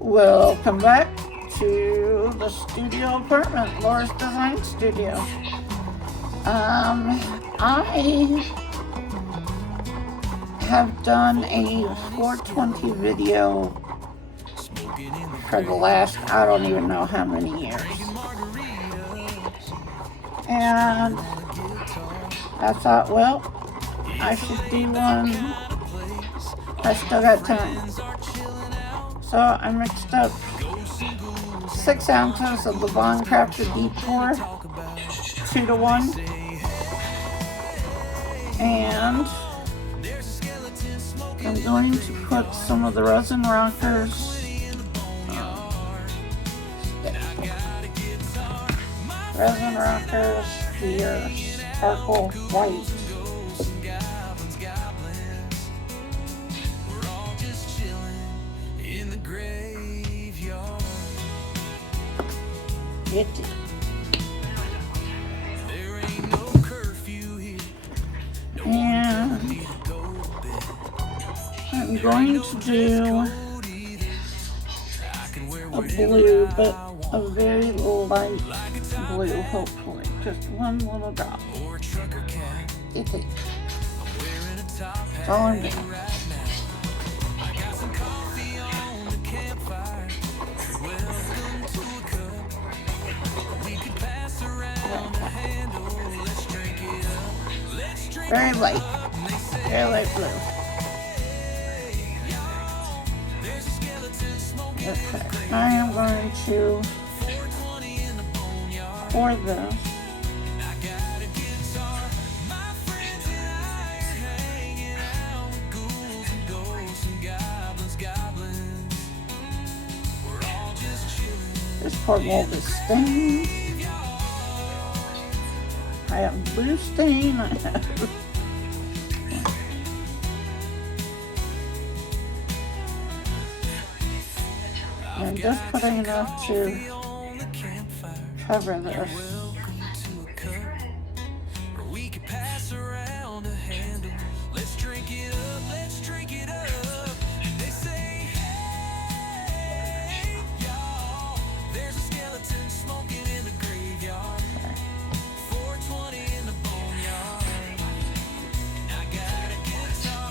Welcome back to the studio apartment, Laura's Design Studio. I have done a 420 video for the last, I don't even know how many years. And I thought, well, I should do one. I still got time. So I mixed up 6 ounces of the Craftor Deep Pour, 2-to-1, and I'm going to put some of the Resin Rockers, here, sparkle white. And I'm going to do a blue, but a very light blue, hopefully. Just one little drop. That's all I'm doing. Very light blue. Okay, I am going to pour this. This pour mold is stained. I have blue stain. I have I'm just putting enough to cover this.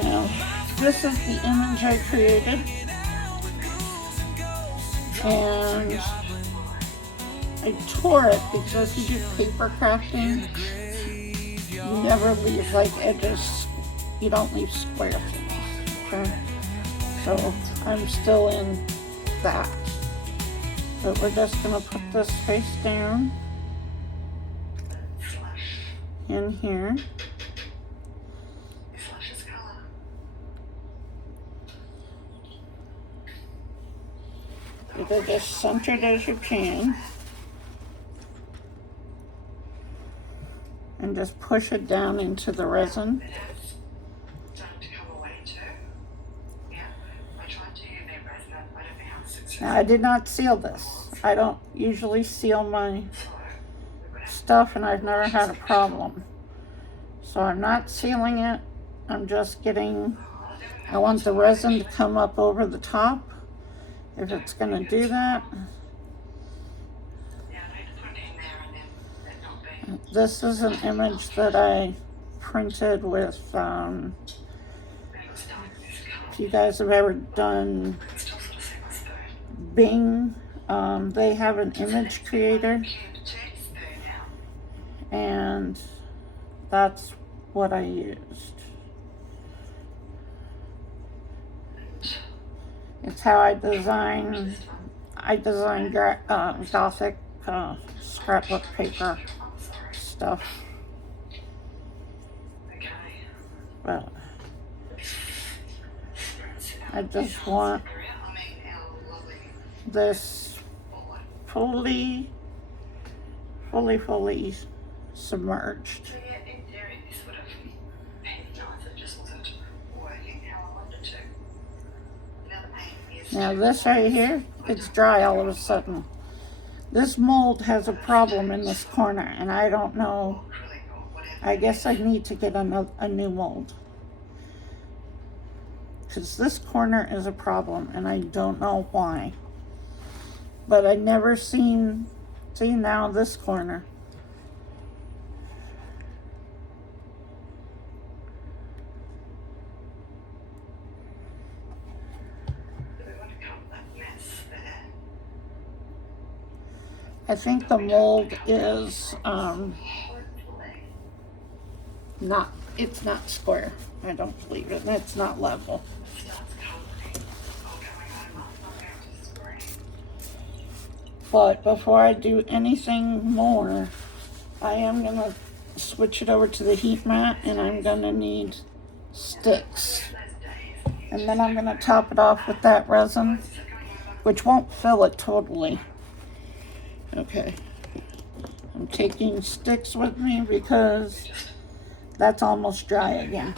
Now, this is the image I created. And I tore it because if you do paper crafting, you never leave like edges, you don't leave square things, okay? So I'm still in that. But we're just gonna put this face down in here. Either just centered as you can and just push it down into the resin. Now I did not seal this. I don't usually seal my stuff and I've never had a problem. So I'm not sealing it. I'm just I want the resin to come up over the top. If it's going to do that. This is an image that I printed with, if you guys have ever done Bing, they have an image creator. And that's what I used. It's how I design Gothic scrapbook paper stuff. But I just want this fully submerged. Now this right here, it's dry all of a sudden. This mold has a problem in this corner and I don't know. I guess I need to get a new mold. Because this corner is a problem and I don't know why. but I never seen, see now this corner. I think the mold is not, it's not square. I don't believe it. It's not level. But before I do anything more, I am gonna switch it over to the heat mat, and I'm gonna need sticks. And then I'm gonna top it off with that resin, which won't fill it totally. Okay, I'm taking sticks with me because that's almost dry again.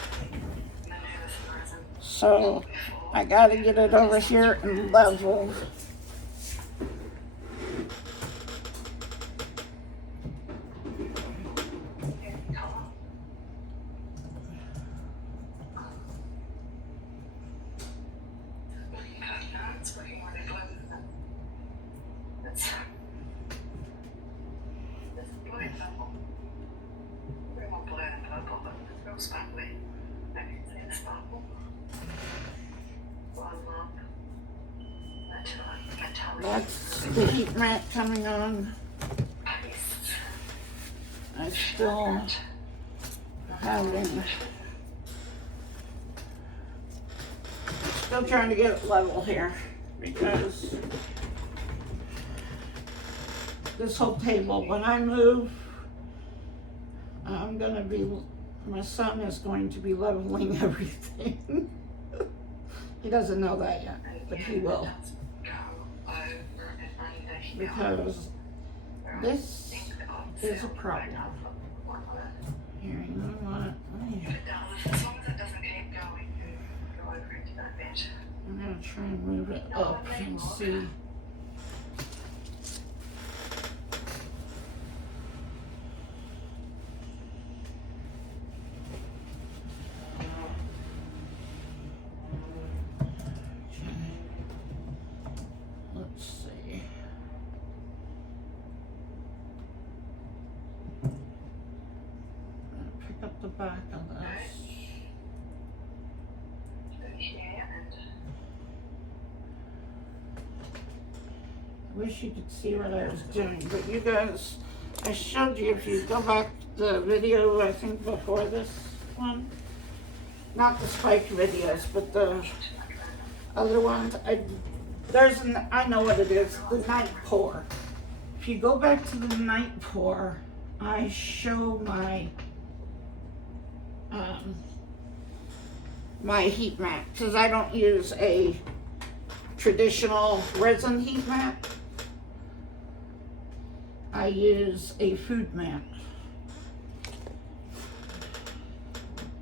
So I gotta get it over here and level. That's the heat mat coming on. I still trying to get it level here because this whole table, when I move, my son is going to be leveling everything. He doesn't know that yet, but he will. Because this is a problem. Here, you know what? I'm going to try and move it up and see. Let's see. I'm going to pick up the back of this. I wish you could see what I was doing, but you guys, I showed you, if you go back to the video, I think before this one, not the spike videos, but the other ones, I know what it is, the night pour. If you go back to the night pour, I show my heat mat, because I don't use a traditional resin heat mat. I use a food mat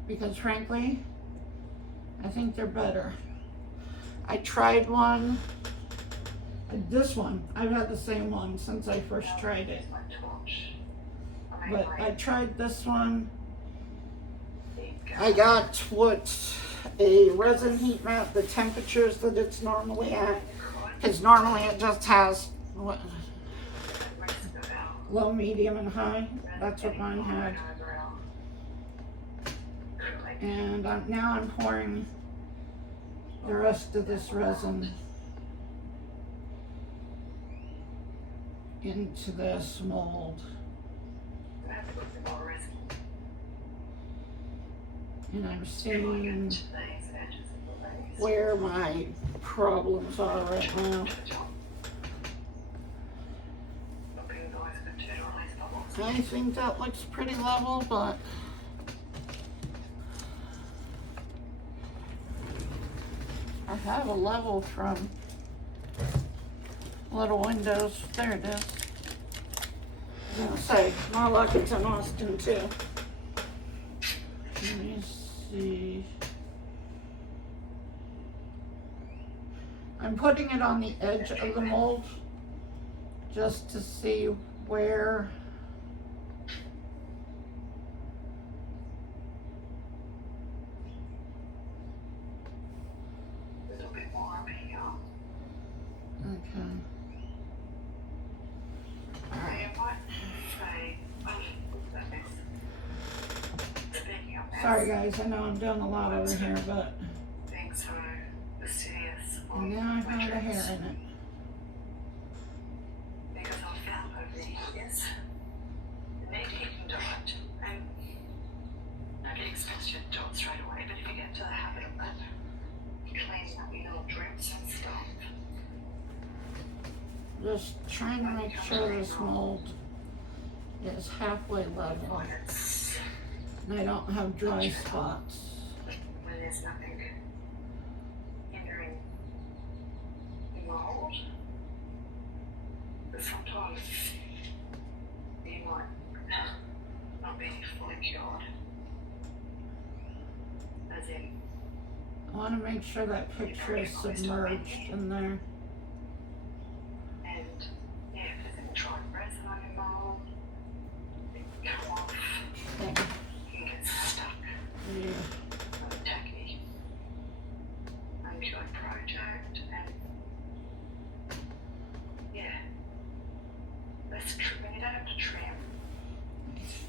because frankly, I think they're better. I tried one, this one, I've had the same one since I first tried it. But I tried this one. I got a resin heat mat, the temperatures that it's normally at, because normally it just has low, medium, and high. That's what mine had. And now I'm pouring the rest of this resin into this mold. And I'm seeing where my problems are right now. I think that looks pretty level, but I have a level from Little Windows. There it is. I was gonna say, more like it's in Austin too. Let me see. I'm putting it on the edge of the mold just to see where okay. Sorry guys, I know I'm doing a lot over here, but and now I've got a hair in it. Because I found over the years, the need to do it, and nobody expects you to do it straight away, but if you get into the habit of it, you clean up your little drips and stuff. Just trying to make sure this mold is halfway level and I don't have dry spots. When there's nothing hindering the mold, but sometimes you might not be fully cured. As in, I want to make sure that picture is submerged in there. and yeah, if there's any tried resin on your mold, it can come off, Okay. you can get stuck. Yeah. On a tacky, uncured project, and yeah, that's true. You don't have to trim.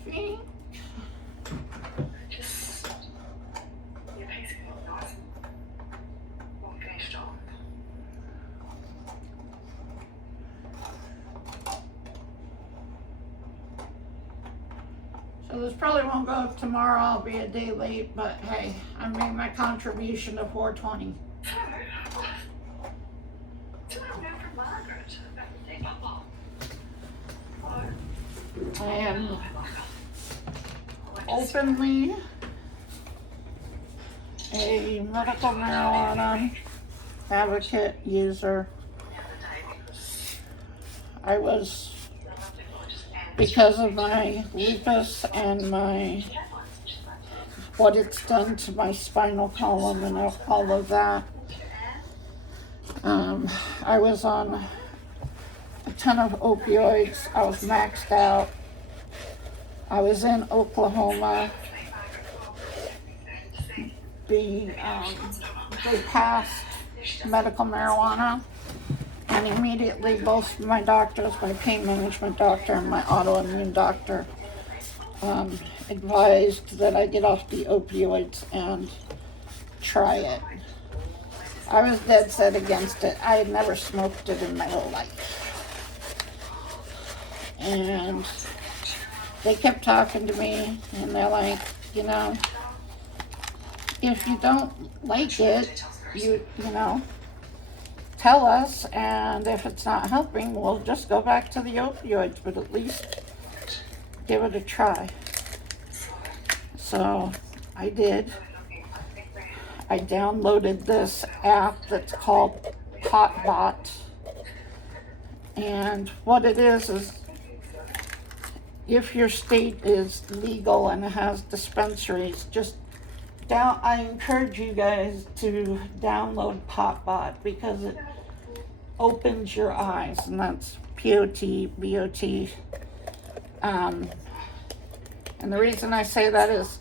I think Just your piece can look nice and all finished off. so. This probably won't go up tomorrow. I'll be a day late, but hey, I made my contribution to 420. So I know from Margaret about the thing. I am openly a medical marijuana advocate user. I was, because of my lupus and what it's done to my spinal column and all of that, I was on a ton of opioids. I was maxed out. I was in Oklahoma. They passed medical marijuana, and immediately both my doctors, my pain management doctor and my autoimmune doctor, advised that I get off the opioids and try it. I was dead set against it. I had never smoked it in my whole life. And they kept talking to me, and they're like, you know, if you don't like it, you know, tell us, and if it's not helping, we'll just go back to the opioids, but at least give it a try. So I did. I downloaded this app that's called Potbot, and what it is if your state is legal and it has dispensaries, I encourage you guys to download Potbot because it opens your eyes, and that's Potbot. And the reason I say that is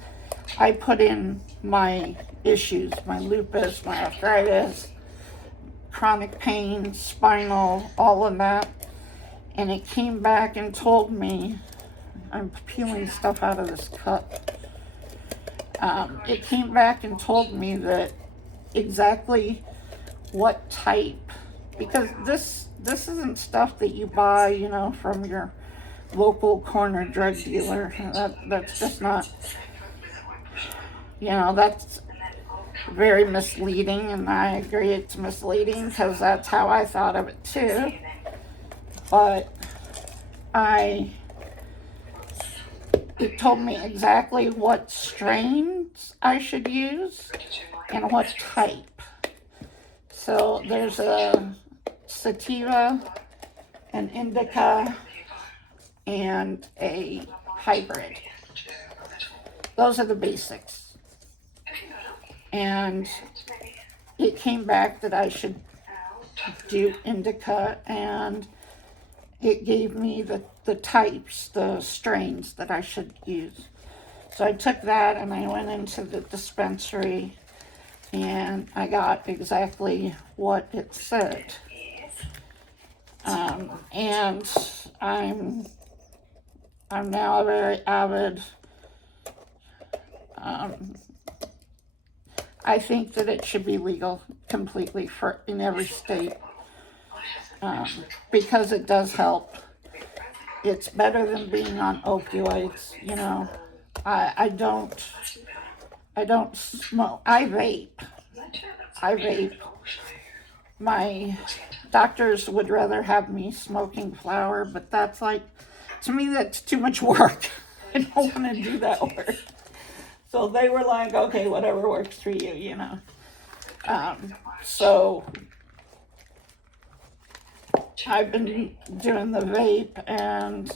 I put in my issues, my lupus, my arthritis, chronic pain, spinal, all of that, and it came back and told me, I'm peeling stuff out of this cup. It came back and told me that exactly what type, because this isn't stuff that you buy, you know, from your local corner drug dealer. That's just not, you know, that's very misleading, and I agree it's misleading because that's how I thought of it too. But it told me exactly what strains I should use and what type. So there's a sativa, an indica, and a hybrid. Those are the basics. And it came back that I should do indica, and it gave me the types, the strains that I should use. So I took that and I went into the dispensary and I got exactly what it said. And I'm now a very avid I think that it should be legal completely in every state, because it does help. It's better than being on opioids, you know. I don't smoke. I vape. My doctors would rather have me smoking flower, but that's like, to me, that's too much work. I don't want to do that work. So they were like, okay, whatever works for you, you know. So I've been doing the vape, and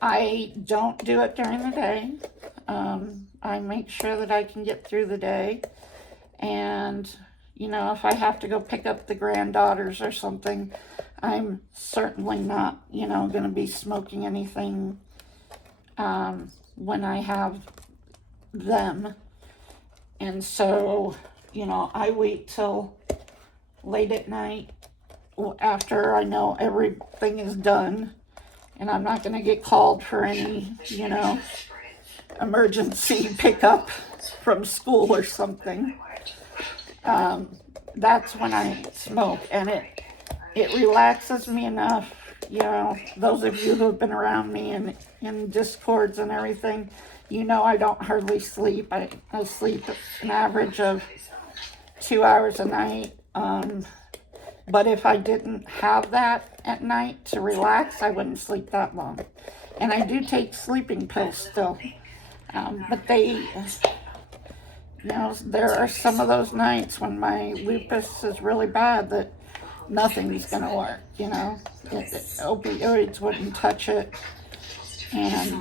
I don't do it during the day. I make sure that I can get through the day, and you know, if I have to go pick up the granddaughters or something, I'm certainly not, you know, going to be smoking anything when I have them. And so, you know, I wait till late at night after I know everything is done, and I'm not going to get called for any, you know, emergency pickup from school or something. That's when I smoke, and it relaxes me enough. You know, those of you who have been around me in Discords and everything, you know I don't hardly sleep. I sleep an average of 2 hours a night. But if I didn't have that at night to relax, I wouldn't sleep that long. And I do take sleeping pills still. But they, you know, there are some of those nights when my lupus is really bad that nothing's going to work, you know. Opioids wouldn't touch it. And,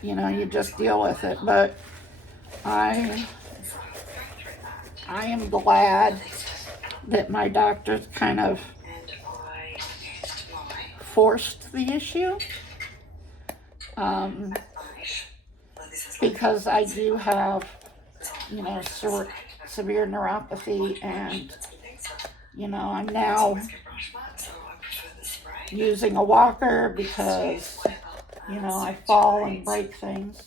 you know, you just deal with it. But I am glad that my doctors kind of forced the issue, because I do have, you know, severe neuropathy, and, you know, I'm now using a walker because, you know, I fall and break things,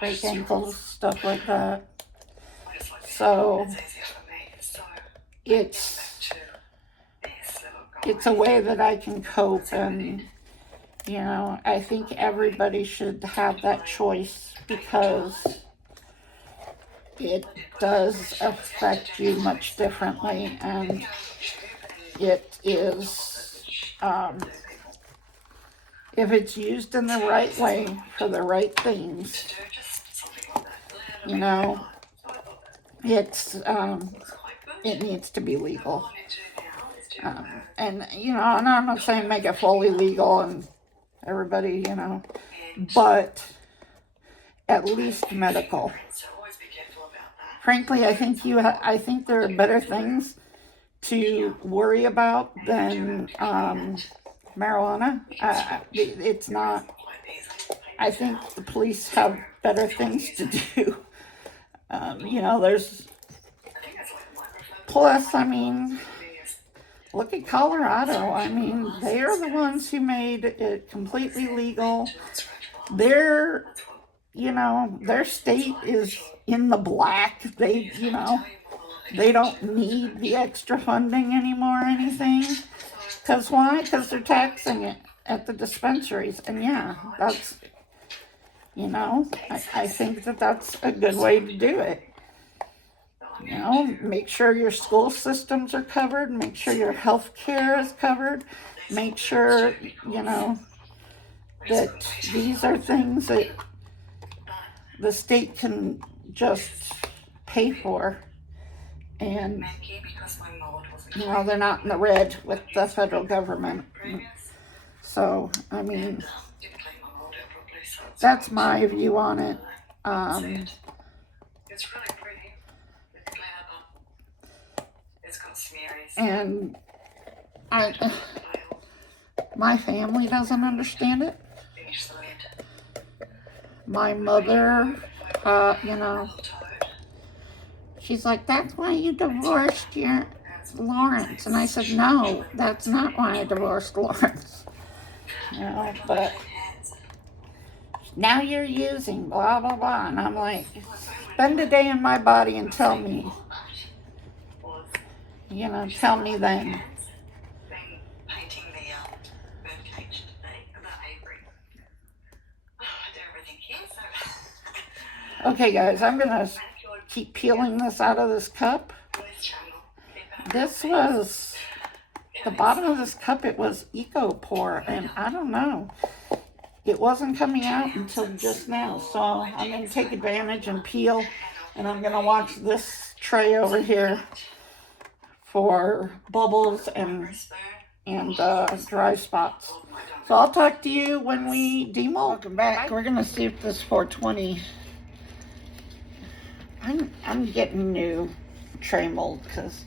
break ankles, stuff like that. So it's a way that I can cope, and, you know, I think everybody should have that choice, because it does affect you much differently, and it is, if it's used in the right way for the right things, you know, it needs to be legal. And, you know, and I'm not saying make it fully legal and everybody, you know, but at least medical. Frankly, I think there are better things to worry about than marijuana. It's not. I think the police have better things to do. You know, plus, I mean, look at Colorado. I mean, they are the ones who made it completely legal. Their state is in the black. They, you know, they don't need the extra funding anymore or anything. Because why? Because they're taxing it at the dispensaries. And yeah, that's, you know, I think that that's a good way to do it. You know, make sure your school systems are covered, make sure your health care is covered, make sure, you know, that these are things that the state can just pay for. And, you know, they're not in the red with the federal government. So, I mean, that's my view on it. And my family doesn't understand it. My mother, you know, she's like, that's why you divorced your Lawrence. And I said, no, that's not why I divorced Lawrence. You know, but now you're using blah, blah, blah. And I'm like, spend a day in my body and tell me, you know, tell me then. Been painting the bird cage today, the aviary. I do everything here, so Okay, guys, I'm going to keep peeling this out of this cup. This was, the bottom of this cup, it was Eco Pour, and I don't know. It wasn't coming out until just now, so I'm going to take advantage and peel, and I'm going to watch this tray over here for bubbles and dry spots. So I'll talk to you when we demold. Welcome back. We're going to see if this 420, I'm getting new tray mold because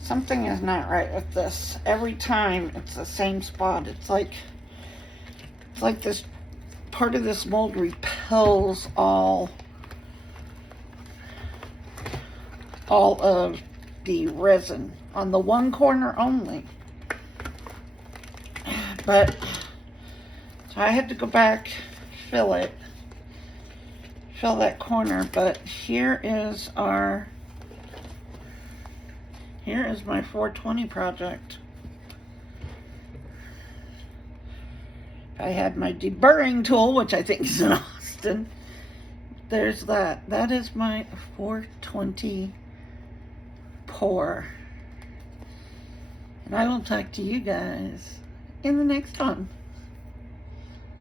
something is not right with this. Every time it's the same spot. It's like this part of this mold repels all of the resin on the one corner only. But so I had to go back, fill that corner. But here is my 420 project. I had my deburring tool, which I think is in Austin. There's that. That is my 420 pour. And I will talk to you guys in the next one.